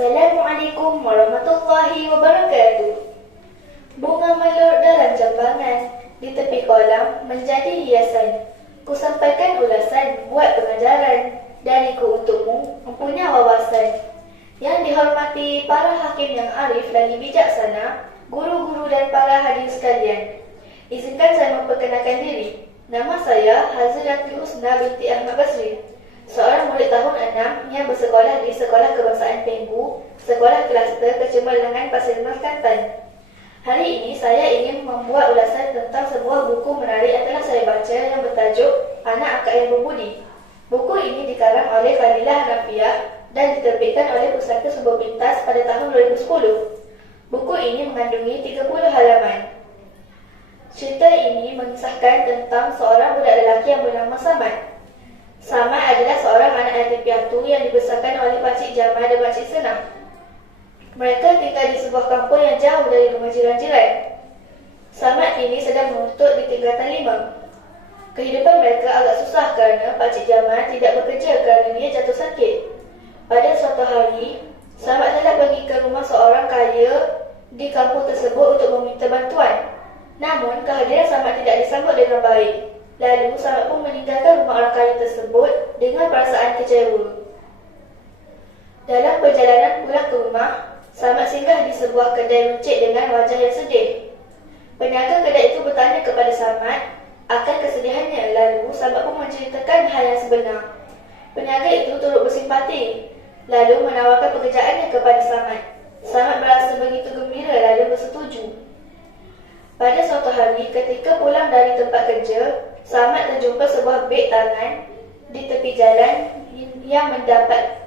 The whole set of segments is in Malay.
Assalamualaikum warahmatullahi wabarakatuh. Bunga melur dalam jambangan, di tepi kolam menjadi hiasan. Kusampaikan ulasan buat pengajaran, dariku untukmu mempunyai wawasan. Yang dihormati para hakim yang arif lagi bijaksana, guru-guru dan para hadirin sekalian, izinkan saya memperkenalkan diri. Nama saya Hazrati Husna binti Ahmad Basri, seorang murid tahun 6 yang bersekolah di Sekolah Kebangsaan Penggu, Sekolah Kluster Kecemerlangan Pasir Merkantan. Hari ini saya ingin membuat ulasan tentang sebuah buku menarik yang telah saya baca yang bertajuk Anak Akak Yang Berbudi. Buku ini dikarang oleh Khalilah Hanafiah dan diterbitkan oleh Pusaka Sumber Pintas pada tahun 2010. Buku ini mengandungi 30 halaman. Cerita ini mengisahkan tentang seorang budak lelaki yang bernama Samad. Samad adalah seorang anak yatim piatu yang dibesarkan oleh Pakcik Jamal dan Pakcik Senang. Mereka tinggal di sebuah kampung yang jauh dari rumah jiran-jiran. Samad kini sedang menuntut di tingkatan 5. Kehidupan mereka agak susah kerana Pakcik Jamal tidak bekerja kerana dia jatuh sakit. Pada suatu hari, Samad telah pergi ke rumah seorang kaya di kampung tersebut untuk meminta bantuan. Namun, kehadiran Samad tidak disambut dengan baik. Lalu, Samad pun meninggalkan rumah orang kaya tersebut dengan perasaan kecewa. Dalam perjalanan pulang ke rumah, Samad singgah di sebuah kedai runcit dengan wajah yang sedih. Peniaga kedai itu bertanya kepada Samad akan kesedihannya. Lalu, Samad pun menceritakan hal yang sebenar. Peniaga itu turut bersimpati, lalu menawarkan pekerjaannya kepada Samad. Samad merasa begitu gembira lalu bersetuju. Pada suatu hari, ketika pulang dari tempat kerja, Samad terjumpa sebuah beg tangan di tepi jalan yang terdapat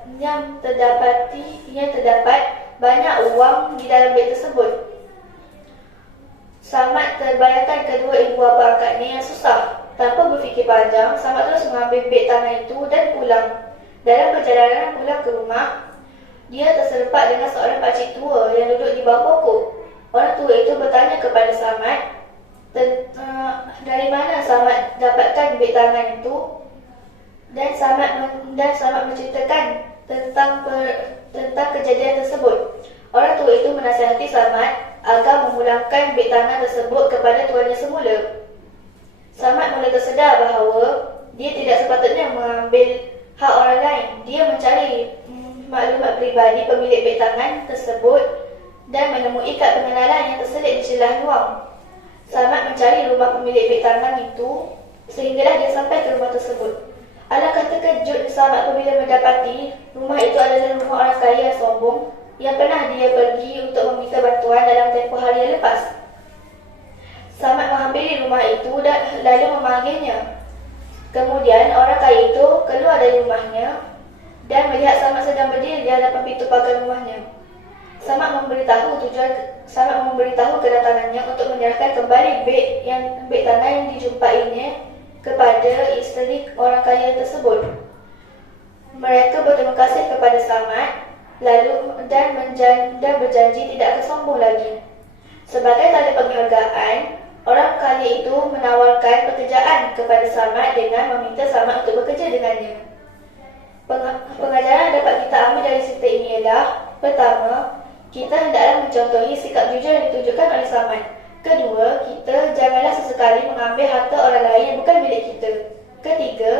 banyak uang di dalam beg tersebut. Samad terbayangkan kedua ibu bapa angkatnya yang susah. Tanpa berfikir panjang, Samad terus mengambil beg tangan itu dan pulang. Dalam perjalanan pulang ke rumah, dia terserempak dengan seorang pakcik tua yang duduk di bawah pokok. Orang tua itu bertanya kepada Samad, dari mana Samad dapatkan beg tangan itu? Dan Samad menceritakan tentang kejadian tersebut. Orang tua itu menasihati Samad agar memulangkan beg tangan tersebut kepada tuannya semula. Samad mula tersedar bahawa dia tidak sepatutnya mengambil hak orang lain. Dia mencari maklumat peribadi pemilik beg tangan tersebut dan menemui kad pengenalan yang terselit di celah ruang. Samad mencari rumah pemilik beg tangan itu sehinggalah dia sampai ke rumah tersebut. Alangkah terkejut Samad apabila mendapati rumah itu adalah rumah orang kaya yang sombong yang pernah dia pergi untuk meminta bantuan dalam tempoh hari yang lepas. Samad menghampiri rumah itu dan lalu memanggilnya. Kemudian orang kaya itu keluar dari rumahnya dan melihat Samad sedang berdiri di hadapan pintu pagar rumahnya. Samad memberitahu kedatangannya untuk menyerahkan kembali beg tangan yang dijumpainya kepada isteri orang kaya tersebut. Mereka berterima kasih kepada Samad dan berjanji tidak akan sombong lagi. Sebagai tanda penghargaan, orang kaya itu menawarkan pekerjaan kepada Samad dengan meminta Samad untuk bekerja dengannya. Pengajaran yang dapat kita ambil dari cerita ini ialah: pertama, kita hendaklah mencontohi sikap jujur yang ditunjukkan oleh Samad. Kedua, kita janganlah sesekali mengambil harta orang lain yang bukan milik kita. Ketiga,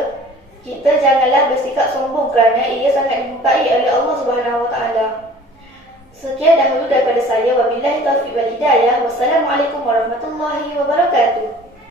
kita janganlah bersikap sombong kerana ia sangat dimurkai oleh Allah Subhanahu Wa Taala. Sekian dahulu daripada saya. Wabillahi taufiq wal hidayah. Wassalamualaikum warahmatullahi wabarakatuh.